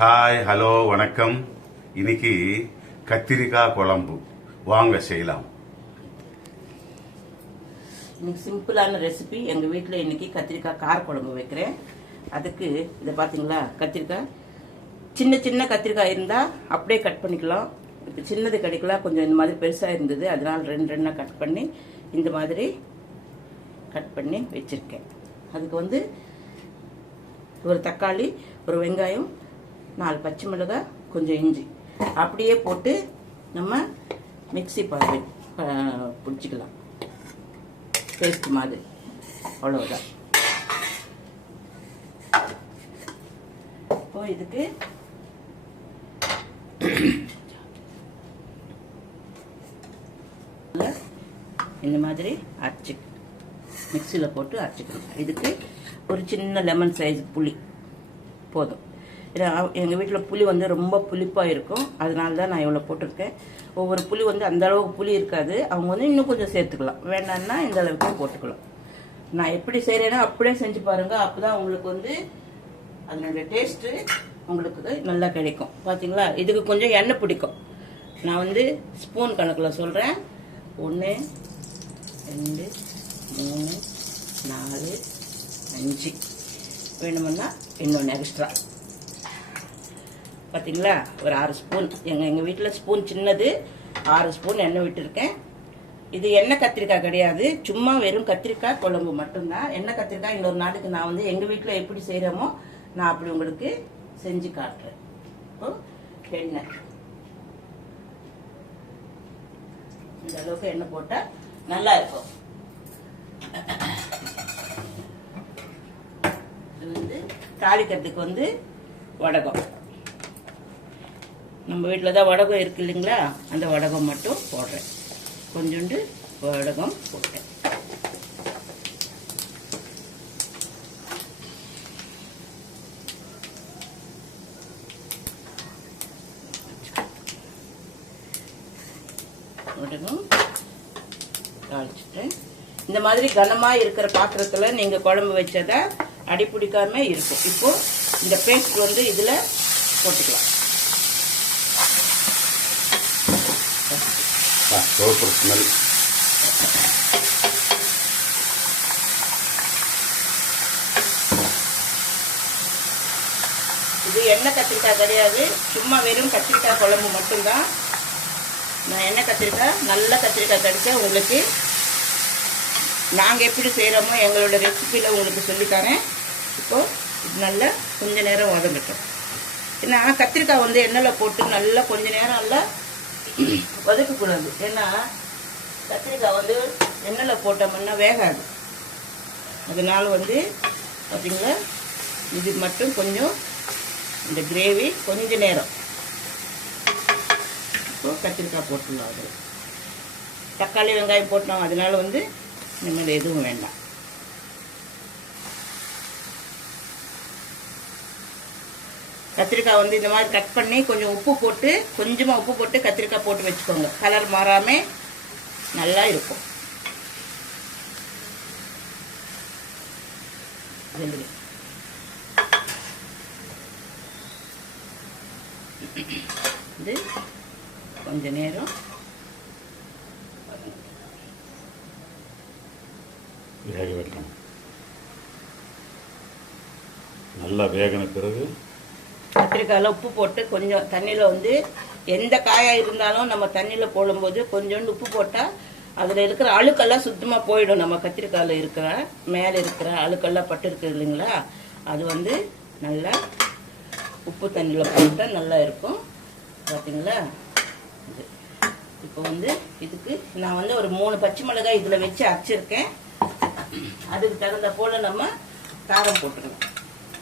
Hi, hello, வணக்கம். இன்னைக்கு கத்திரிக்காய் குழம்பு வாங்க செய்யலாம். இன்னைக்கு சிம்பிளான ரெசிபி. எங்கள் வீட்டில் இன்னைக்கு கத்திரிக்காய் கார குழம்பு வைக்கிறேன். அதுக்கு இதை பார்த்தீங்களா, கத்திரிக்காய் சின்ன சின்ன கத்திரிக்காய் இருந்தால் அப்படியே கட் பண்ணிக்கலாம். இப்போ சின்னது கிடைக்கலாம், கொஞ்சம் இந்த மாதிரி பெருசாக இருந்தது, அதனால் ரெண்டாக கட் பண்ணி இந்த மாதிரி கட் பண்ணி வச்சுருக்கேன். அதுக்கு ஒரு தக்காளி, ஒரு வெங்காயம், 4 பச்சை மிளகாய், கொஞ்சம் இஞ்சி அப்படியே போட்டு நம்ம மிக்ஸி பிடிச்சிக்கலாம், பேஸ்ட் மாதிரி. அவ்வளவுதான். இப்போ இதுக்கு இந்த மாதிரி மிக்ஸியில் போட்டு அரைச்சிக்கலாம். இதுக்கு ஒரு சின்ன லெமன் சைஸ் புளி போதும். எங்கள் வீட்டில் புளி ரொம்ப புளிப்பாக இருக்கும், அதனால தான் நான் இவ்வளோ போட்டிருக்கேன். ஒவ்வொரு புளி அந்த அளவுக்கு புளி இருக்காது, அவங்க இன்னும் கொஞ்சம் சேர்த்துக்கலாம், வேண்டாம்னா இந்த அளவுக்கு போட்டுக்கலாம். நான் எப்படி செய்கிறேன்னா அப்படியே செஞ்சு பாருங்கள், அப்போ தான் உங்களுக்கு அதனுடைய டேஸ்ட்டு உங்களுக்கு நல்லா கிடைக்கும். பார்த்தீங்களா, இதுக்கு கொஞ்சம் எண்ணெய் பிடிக்கும். நான் ஸ்பூன் கணக்கில் சொல்கிறேன். 1 2 3 4 5 வேணுமுன்னா இன்னொன்று எக்ஸ்ட்ரா. பார்த்தீங்களா, ஒரு 6 ஸ்பூன். எங்கள் வீட்டில் ஸ்பூன் சின்னது, 6 ஸ்பூன் எண்ணெய் விட்டுருக்கேன். இது எண்ணெய் கத்திரிக்காய் கிடையாது, சும்மா வெறும் கத்திரிக்காய் குழம்பு மட்டும்தான். எண்ணெய் கத்திரிக்காய் இன்னொரு நாளுக்கு நான் எங்கள் வீட்டில் எப்படி செய்கிறோமோ நான் அப்படி உங்களுக்கு செஞ்சு காட்டுறேன். இப்போ எண்ணெய் இந்த அளவுக்கு எண்ணெய் போட்டால் நல்லா இருக்கும். இது தாளிக்கிறதுக்கு வடகம். நம்ம வீட்டில் தான் வடகம் இருக்கு இல்லைங்களா, அந்த வடகம் மட்டும் போடுறேன். கொஞ்சோண்டு வடகம் போட்டேன். வடகம் தாளிச்சுட்டேன். இந்த மாதிரி கனமாக இருக்கிற பாத்திரத்தில் நீங்கள் குழம்பு வச்சதை அடிப்பிடிக்காம இருக்கும். இப்போ இந்த பேஸ்ட் இதில் போட்டுக்கலாம். Super smell. இது எண்ணெய் கத்திரிக்காய் கிடையாது, சும்மா வெறும் கத்திரிக்காய் குழம்பு மட்டும்தான். நான் எண்ணெய் கத்திரிக்காய், நல்ல கத்திரிக்காய் கிடைச்சா உங்களுக்கு நாங்கள் எப்படி செய்கிறோமோ எங்களோட ரெசிபியில் உங்களுக்கு சொல்லித்தரேன். இப்போது இது நல்லா கொஞ்ச நேரம் வதங்கட்டும். ஏன்னா கத்திரிக்காய் எண்ணெயில் போட்டு நல்லா கொஞ்ச நேரம் நல்லா வதக்கக்கூடாது. ஏன்னா கத்திரிக்காய் எண்ணெயில் போட்டோம்னா வேகாது. அதனால பார்த்தீங்களா, இது மட்டும் கொஞ்சம் இந்த கிரேவி கொஞ்ச நேரம். இப்போ கத்திரிக்காய் போட்டுடலாம். அது தக்காளி வெங்காயம் போட்டோம், அதனால இனிமேல் எதுவும் வேண்டாம். கத்திரிக்காய் இந்த மாதிரி கட் பண்ணி கொஞ்சம் உப்பு போட்டு, கொஞ்சமாக உப்பு போட்டு கத்திரிக்காய் போட்டு வச்சுக்கோங்க. கலர் மாறாமல் நல்லா இருக்கும். இது கொஞ்ச நேரம் வேக வைக்கணும். நல்லா வேகின பிறகு கத்திரிக்காயில் உப்பு போட்டு கொஞ்சம் தண்ணியில் எந்த காயாக இருந்தாலும் நம்ம தண்ணியில் போடும்போது கொஞ்சோண்டு உப்பு போட்டால் அதில் இருக்கிற அழுக்கெல்லாம் சுத்தமாக போயிடும். நம்ம கத்திரிக்காயில் இருக்கிற மேலே இருக்கிற அழுக்கெல்லாம் பட்டு இருக்குது இல்லைங்களா, அது நல்லா உப்பு தண்ணியில் போட்டால் நல்லா இருக்கும். பார்த்தீங்களா, இது இப்போ இதுக்கு நான் ஒரு 3 பச்சை மிளகாய் இதில் வச்சு அரைச்சிருக்கேன். அதுக்கு தகுந்த போல் நம்ம காரம் போட்டுக்கணும்.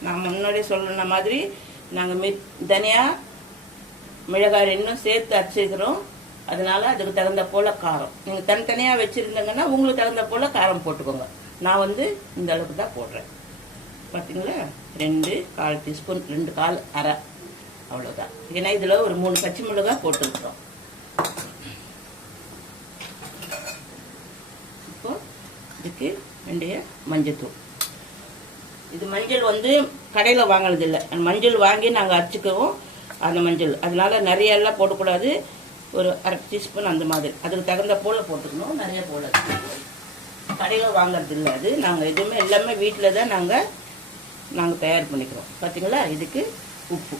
நான் முன்னாடியே சொல்லுன மாதிரி நாங்கள் தனியா மிளகாய் இன்னும் சேர்த்து அரைச்சிக்கிறோம். அதனால அதுக்கு தகுந்த போல் காரம் நீங்கள் தனித்தனியாக வச்சுருந்தீங்கன்னா உங்களுக்கு தகுந்த போல் காரம் போட்டுக்கோங்க. நான் இந்த அளவுக்கு தான் போடுறேன். பார்த்தீங்களா, 2/4 டீஸ்பூன், 2/4 அரை, அவ்வளோதான். ஏன்னா இதில் ஒரு 3 பச்சை மிளகாய் போட்டுருக்கோம். இப்போ இதுக்கு வேண்டிய மஞ்சத்தூள் இது மஞ்சள் வந்து கடையில் வாங்கினது இல்லை, மஞ்சள் வாங்கி நாங்கள் அரைச்சிக்குவோம். அந்த மஞ்சள் அதனால நிறைய எல்லாம் போடக்கூடாது, ஒரு 1/2 டீஸ்பூன் அந்த மாதிரி அதுக்கு தகுந்த போல் போட்டுக்கணும். நிறைய போல கடையில் வாங்குறது இல்லை, அது நாங்கள் எதுவுமே எல்லாமே வீட்டில் தான் நாங்கள் தயார் பண்ணிக்கிறோம். பார்த்தீங்களா? இதுக்கு உப்பு.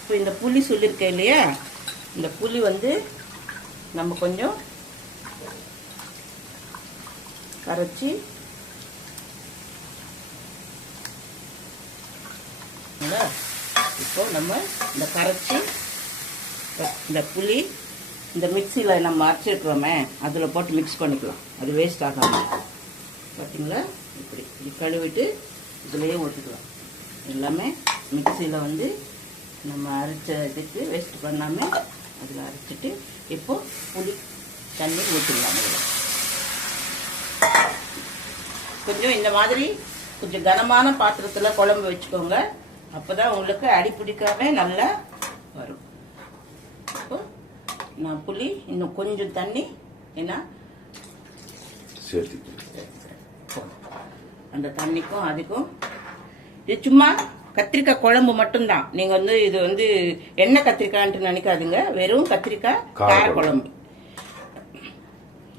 இப்போ இந்த புளி சொல்லியிருக்கேன் இல்லையா, இந்த புளி வந்து நம்ம கொஞ்சம் கரைச்சி இப்போ நம்ம இந்த கரைச்சி இந்த புளி இந்த மிக்சியில் நம்ம அரைச்சிருக்கிறோமே அதில் போட்டு மிக்ஸ் பண்ணிக்கலாம், அது வேஸ்ட் ஆகாமல். பார்த்தீங்களா? இப்படி கழுவிட்டு இதுலேயே ஊற்றிக்கலாம். எல்லாமே மிக்சியில் வந்து நம்ம அரைச்ச இதுக்கு வேஸ்ட் பண்ணாமல் அதில் அரைச்சிட்டு இப்போ புளி தண்ணி ஊற்றிடலாம். அதில் கொஞ்சம் இந்த மாதிரி கொஞ்சம் கனமான பாத்திரத்தில் குழம்பு வச்சுக்கோங்க, அப்போ தான் உங்களுக்கு அடி பிடிக்காம நல்லா வரும். இப்போ நான் புளி இன்னும் கொஞ்சம் தண்ணி ஏன்னா அந்த தண்ணிக்கும் அதுக்கும் இது சும்மா கத்திரிக்காய் குழம்பு மட்டும்தான். நீங்க வந்து இது வந்து எண்ணெய் கத்திரிக்காய்ன்ட்டு நினைக்காதுங்க, வெறும் கத்திரிக்காய் கார குழம்பு.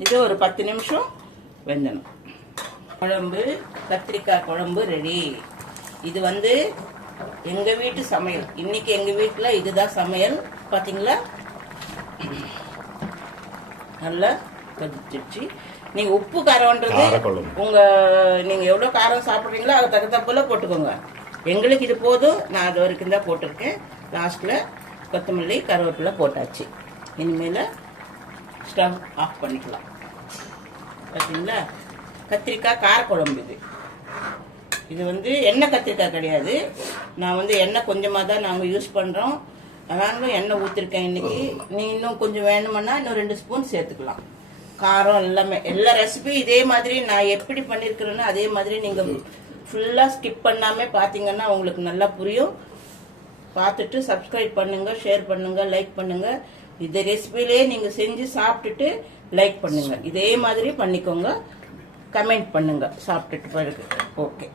இது ஒரு 10 நிமிஷம் வெந்தணும். குழம்பு கத்திரிக்காய் குழம்பு ரெடி. இது வந்து எங்க வீட்டு சமையல். இன்னைக்கு எங்க வீட்டுல இதுதான் சமையல். பாத்தீங்களா? நல்லா கொதிச்சிருச்சு. நீங்க உப்பு காரம்ன்றது நீங்க எவ்வளவு காரம் சாப்பிடுறீங்களோ அது தகுந்த போல போட்டுக்கோங்க. எங்களுக்கு இது போதும், நான் அது வரைக்கும் தான் போட்டிருக்கேன். லாஸ்ட்ல கொத்தமல்லி கருவேப்பிலை போட்டாச்சு. இனிமேல ஸ்டவ் ஆஃப் பண்ணிக்கலாம். பார்த்தீங்களா? கத்திரிக்காய் காரக்குழம்பு. இது வந்து எண்ணெய் கத்திரிக்காய் கிடையாது, நான் வந்து எண்ணெய் கொஞ்சமாக தான் நாங்கள் யூஸ் பண்ணுறோம். அதனால எண்ணெய் ஊற்றிருக்கேன் இன்னைக்கு. நீ இன்னும் கொஞ்சம் வேணுமென்னா இன்னும் 2 ஸ்பூன் சேர்த்துக்கலாம். காரம் எல்லாமே எல்லா ரெசிபியும் இதே மாதிரி நான் எப்படி பண்ணியிருக்கிறேன்னா அதே மாதிரி நீங்கள் ஃபுல்லாக ஸ்கிப் பண்ணாமல் பார்த்தீங்கன்னா உங்களுக்கு நல்லா புரியும். பார்த்துட்டு சப்ஸ்கிரைப் பண்ணுங்கள், ஷேர் பண்ணுங்கள், லைக் பண்ணுங்கள். இந்த ரெசிபிலே நீங்கள் செஞ்சு சாப்பிட்டுட்டு லைக் பண்ணுங்கள். இதே மாதிரி பண்ணிக்கோங்க, கமெண்ட் பண்ணுங்கள் சாப்பிட்டுட்டு பிறகு. ஓகே.